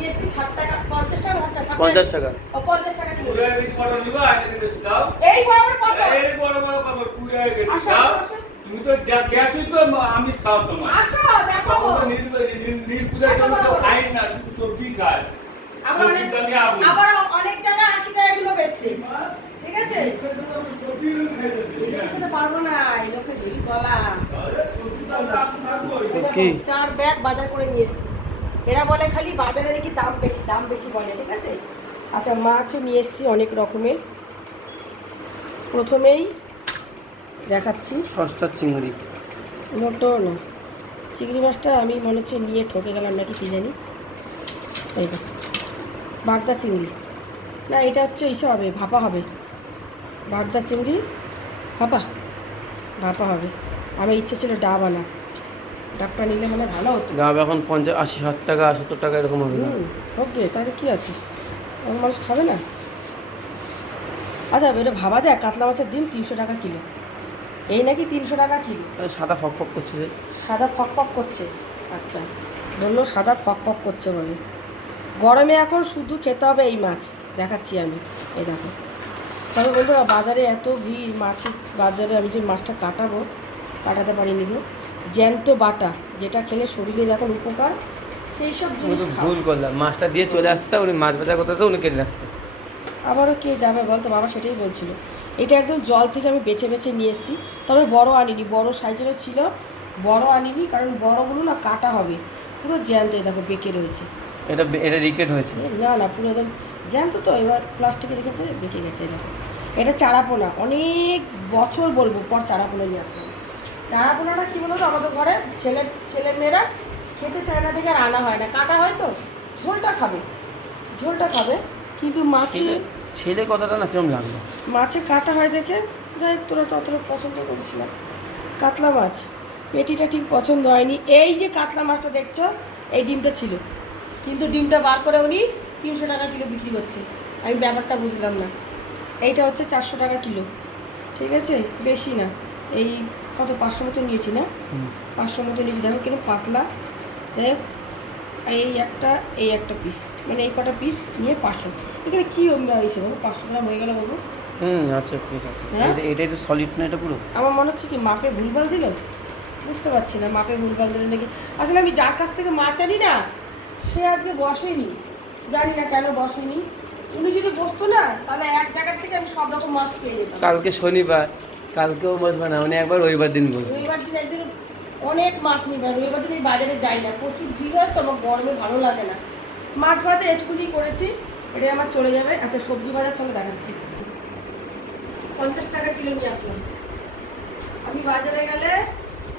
নিয়ে এসেছি 60 টাকা 50 টাকা 50 টাকা ও 50 টাকা কিলো কুড়িয়ে কেজি পটল নিবা আগে দিতে দাও এই বড় বড় পটল এই বড় বড় কত কুড়িয়ে কেজি আসো, দাও আসো। তুমি তো যা গেছই তো আমি খাওয়া সময় আসো দেখো তখন তো নির্বুধা তুমি তো খাই না শুধু সবজি খায় আবার অনেক সবজির দামই আগুন। আবার অনেক জায়গায় 80 টাকা কিলো বেচছে ঠিক আছে সবজির দাম খাইতেছে। এর পারবো না এই লোকের হেভি গলা আরে সবজির দাম তো আপনি থাকবোই। কি? 4 ব্যাগ বাজার করে নিয়ে এসেছি এরা বলে খালি বাজারে নাকি দাম বেশি বলে ঠিক আছে আচ্ছা মাছও নিয়ে এসেছি অনেক রকমের প্রথমেই দেখাচ্ছি সস্তার চিংড়ি মোটো না চিংড়ি মাছটা আমি মনে হচ্ছে নিয়ে ঠকে গেলাম নাকি কি জানি এই দেখ বাগদা চিংড়ি না এটা হচ্ছে ইসে হবে ভাপা হবে বাগদা চিংড়ি ভাপা হবে আমার ইচ্ছে ছিল ডাব আনা ডাবটা নিলে মানে ভালো হতো ডাব এখন 50 80 60 টাকা 70 টাকা এরকম হবে না ওকে তাহলে কি আছে এমন মানুষ খাবে না আচ্ছা এটা ভাবা যায় কাতলা মাছের ডিম 300 টাকা কিলো এই নাকি 300 টাকা কিলো সাদা ফক ফক করছে যে সাদা ফক করছে আচ্ছা বললো সাদা ফক করছে বলে গরমে এখন শুধু খেতে হবে এই মাছ দেখাচ্ছি আমি এই দেখো তবে বন্ধুরা বাজারে এত ভিড় মাছের বাজারে আমি যে মাছটা কাটাতে পারিনি গো জ্যান্ত বাটা যেটা খেলে শরীরে যখন উপকার সেই সব আমি জিনিস তো খাও ভুল করলাম মাছটা দিয়ে চলে আসতে উনি মাছ ভাজা করতে তো উনি কেটে রাখতো আবারও কে যাবে বলতো বাবা সেটাই বলছিল এটা একদম জল থেকে আমি বেছে নিয়ে এসেছি তবে বড় আনিনি বড় সাইজেরও ছিল বড় আনিনি কারণ বড়গুলো না কাটা হবে পুরো জ্যান্ত দেখো বেঁকে রয়েছে এটা রিকেট হয়েছে না পুরো একদম জ্যান্ত তো এবার প্লাস্টিকে রেখেছে বেঁকে গেছে দেখো এটা চারাপোনা অনেক বছর বলবো পর চারাপোনা নিয়ে আসলাম চারাপোনাটা কী বলো তো আমাদের ঘরে ছেলে মেয়েরা খেতে চায় না দেখে আর আনা হয় না কাটা হয় তো ঝোলটা খাবে কিন্তু মাছে ছেলে কথাটা না কিরম লাগলো মাছে কাটা হয় দেখে যাই হোক তোরা তো অতটা পছন্দ করিস না কাতলা মাছ পেটিটা ঠিক পছন্দ হয়নি এই যে কাতলা মাছটা দেখছো এই ডিমটা ছিল কিন্তু ডিমটা বার করে উনি 300 টাকা কিলো বিক্রি করছে আমি ব্যাপারটা বুঝলাম না এইটা হচ্ছে 400 টাকা কিলো ঠিক আছে বেশি না এই কত 500 মতো নিয়েছি না 500 মতো নিয়েছি দেখো কিরকম পাতলা দেখ এই একটা পিস মানে এই কটা পিস নিয়ে 500 এখানে কী হয়েছে বাবু 500 গ্রাম হয়ে গেল বাবু আচ্ছা পিস আছে হ্যাঁ? এটাই তো সলিড না এটা পুরো আমার মনে হচ্ছে কি মাপে ভুলভাল দিল বুঝতে পারছি না মাপে ভুলভাল দিল নাকি আসলে আমি যার কাছ থেকে মাছ আনি না সে আজকে বসেনি জানি না কেন বসেনি উনি যদি বসতো না তাহলে এক জায়গার থেকে আমি সব রকম মাছ পেয়ে যেতাম কালকে শনিবার কালকেও বসবে না মানে একবার রবিবার দিন বলবো রবিবার দিন একদিন অনেক মাছ নিবে রবিবার দিন আমি বাজারে যাই না প্রচুর ভিড় হয় তো আমার গরমে ভালো লাগে না মাছ ভাজা এটুকুনি করেছি এটাই আমার চলে যাবে আচ্ছা সবজি বাজার চলে দেখাচ্ছি 50 টাকা কিলো নিয়ে আসলাম আমি বাজারে গেলে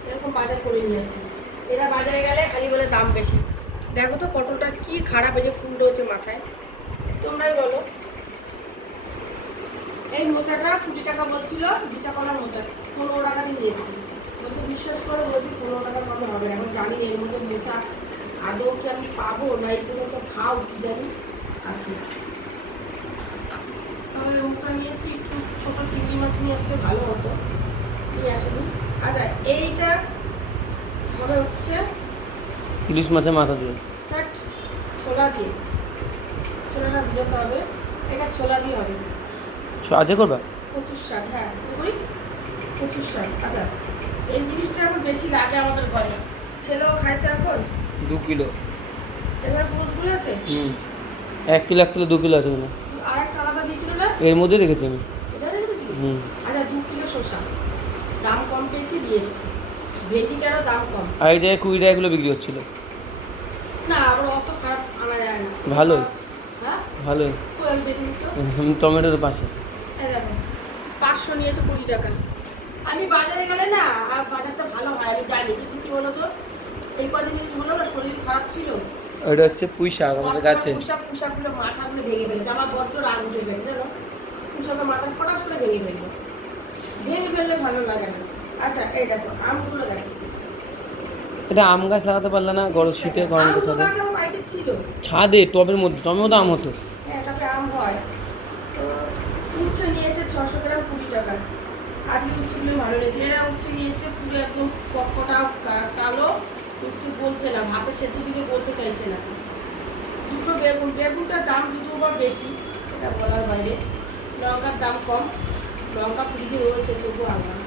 এরকম বাজার করে নিয়ে আসি এরা বাজারে গেলে খালি বলে দাম বেশি দেখো তো পটলটা কি খারাপ এই যে ফুল রয়েছে মাথায় তোমরাই বলো এই মোচাটা 20 টাকা বলছিল বিচা কলার মোচা 15 টাকা দিয়ে নিয়ে এসেছি বলছি বিশ্বাস করে বলছি 15 টাকা কমে হবে না এখন জানি না এর মধ্যে মোচা আদৌ কি আমি পাবো না এইগুলো তো খাও কি জানি আছে তবে মোচা নিয়ে এসেছি একটু ছোটো চিংড়ি মাছ নিয়ে আসলে ভালো হতো নিয়ে আসেনি আচ্ছা এইটা হবে হচ্ছে ইলিশ মাছের মাথা দিয়ে ছোলা দিয়ে ছোলাটা ভিজাতে হবে এটা ছোলা দিয়ে হবে আজকে করবা কচুর শাক হ্যাঁ কি করি কচুর শাক আচ্ছা এই জিনিসটা এখন বেশি লাগে আমাদের ঘরে ছেলেও খায় তো এখন 2 কিলো এখানে পুরোগুলো আছে 1 কিলো 1 কিলো 2 কিলো আছে কিনা আর একটা আলাদা দিয়েছিল না এর মধ্যে রেখেছি আমি এটা দেখেছি আচ্ছা 2 কিলো শসা দাম কম পেয়েছি দিয়ে এসেছি ভেন্ডিটারও দাম কম আর এই জায়গায় 20 টাকা কিলো বিক্রি হচ্ছিল না আবার অত খারাপ আনা যায় না ভালোই হ্যাঁ ভালোই কই আমি দেখিনি তো টমেটোর পাশে এই দেখো 500 নিয়েছে 20 টাকা আমি বাজারে গেলে না আর বাজারটা ভালো হয় আমি জানি কিন্তু কি বলো তো এই কদিন জিনিস হলো না শরীর খারাপ ছিল ওটা হচ্ছে পুঁই শাক আমাদের গাছে পুঁশাকগুলো মাথাগুলো ভেঙে ফেলেছে আমার বড্ড রাগ উঠে গেছে জানো পুঁশাকের মাথা ফটাস করে ভেঙে ফেললে ভালো লাগে না আচ্ছা এই দেখো আমগুলো দেখো এটা আম গাছ লাগাতে পারলে না গরম শীতে গরম সাথে ছিল ছাদে টবের মধ্যে আম হতো হ্যাঁ তারপরে আম হয় তো উচ্ছে নিয়ে এসে 600 গ্রাম 20 টাকা আজকে উচ্ছেগুলো ভালো লেগেছে এরা উচ্ছে নিয়ে এসে পুরো একদম কটকটা কালো উচ্ছে বলছে না ভাতে সেদ্ধ দিকে বলতে চাইছে না দুটো বেগুন, বেগুনটার দাম দুটো বা বেশি, এটা বলার বাইরে। লঙ্কার দাম কম, লঙ্কা ফ্রিজে রয়েছে তবু আনলাম।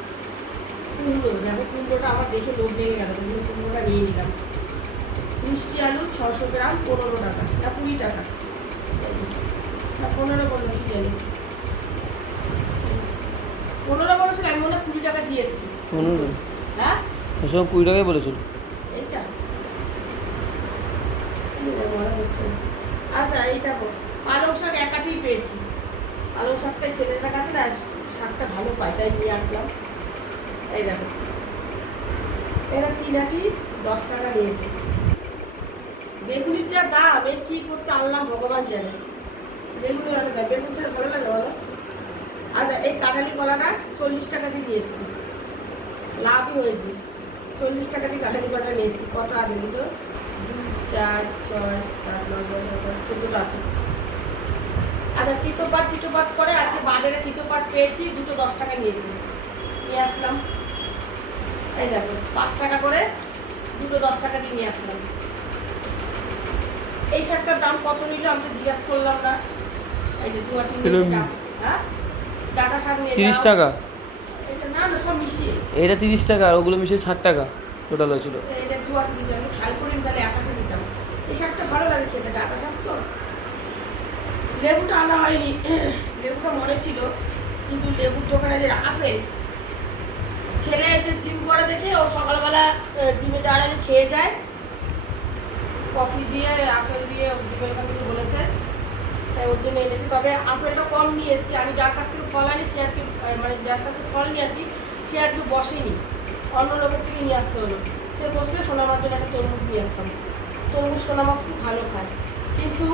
কুমড়ো, দেখো কুমড়োটা আমার দেখে লোভ লেগে গেল, তবু কুমড়োটা নিয়ে নিলাম। মিষ্টি আলু 600 গ্রাম 15 টাকা না 20 টাকা, না 15 বললো কি জানি, 15 বলেছিল, আমি মনে হয় 20 টাকা দিয়ে এসছি। 15 হ্যাঁ সবসময় 20 টাকাই বলেছিল। এইটা মনে হচ্ছে না। আচ্ছা এইটা পালং শাক একাটিই পেয়েছি, পালং শাকটা ছেলেটার কাছে না শাকটা ভালো পায় তাই নিয়ে আসলাম। এই দেখো এরা 3 আটি 10 টাকা নিয়েছে। বেগুনির যা দাম, এ কী করতে আনলাম ভগবান জানে। বেগুনের অনেক দাম, বেগুন ছাড়া ভালো লাগে বলো। আচ্ছা এই কাঁঠালি কলাটা 40 টাকা দিয়ে নিয়ে এসেছি, লাভই হয়েছে। 40 টাকা দিয়ে কাঁঠালি কলাটা নিয়ে এসেছি। কত আছে কিন্তু 2 4 6 8 9 10 11 14টা আছে। আচ্ছা তিতোপাট করে আজকে বাজারে তিতোপাট পেয়েছি, দুটো 10 টাকা নিয়েছি, নিয়ে আসলাম। এই দেখো 5 টাকা করে দুটো 10 টাকা দিয়ে নিয়ে আসলাম। এই শাকটার দাম কত নিল আমি তো জিজ্ঞাসা করলাম না। এই যে 2 আটি নিয়েছি। হ্যাঁ ডাটা শাক নিয়ে 30 যাও। টাকা এটা না না সব মিশিয়ে এটা 30 টাকা, আর ওগুলো মিশিয়ে 60 টাকা টোটাল হয়েছিল। এটা 2 আটি দিতাম, আমি খেয়াল করিনি তাহলে 1 আটি দিতাম। এই শাকটা ভালো লাগে খেতে, ডাটা শাক তো। লেবুটা আনা হয়নি, লেবুটা মনে ছিল, কিন্তু লেবুর দোকানে যে আপেল, ছেলে যে জিম করে দেখে ও সকালবেলা জিমে যাওয়ার আগে খেয়ে যায়, কফি দিয়ে আপেল দিয়ে জিমের ওখান থেকে বলেছে, তাই ওর জন্য এনেছি। তবে আপেলটা কম নিয়ে এসেছি, আমি যার কাছ থেকে ফল আনি সে আজকে, মানে যার কাছ থেকে ফল নিয়ে আসি সে আজকে বসেনি, অন্য লোকের থেকে নিয়ে আসতে হলো। সে বসলে সোনামার জন্য একটা তরমুজ নিয়ে আসতাম। তরমুজ সোনামা খুব ভালো খায়, কিন্তু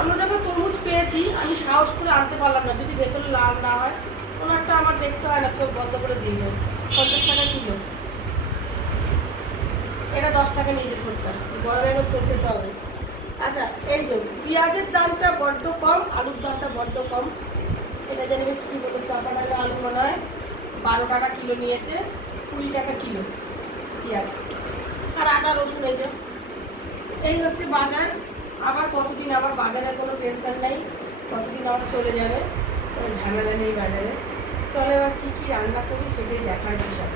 অন্য জায়গায় তরমুজ পেয়েছি, আমি সাহস করে আনতে পারলাম না, যদি ভেতরে লাল না হয়। ওনারটা আমার দেখতে হয় না, চোখ বন্ধ করে দিয়ে দেয়। 50 টাকা কিলো, এটা 10 টাকা নিয়েছে ছোটটা, বড় ব্যাগের ছোট খেতে হবে। আচ্ছা এই যে পেঁয়াজের দামটা বড্ড কম, আলুর দামটা বড্ড কম। এটা জানি বেশ কী বলতো, 4 টাকা আলু মনে হয় 12 টাকা কিলো নিয়েছে, 20 টাকা কিলো পেঁয়াজ, আর আদা রসুন। এই যে এই হচ্ছে বাজার। আবার কতদিন আমার বাজারে কোনো টেনশন নেই, কতদিন আমার চলে যাবে, কোনো ঝামেলা নেই বাজারে। চলো এবার কী কী রান্না করি সেটাই দেখার বিষয়।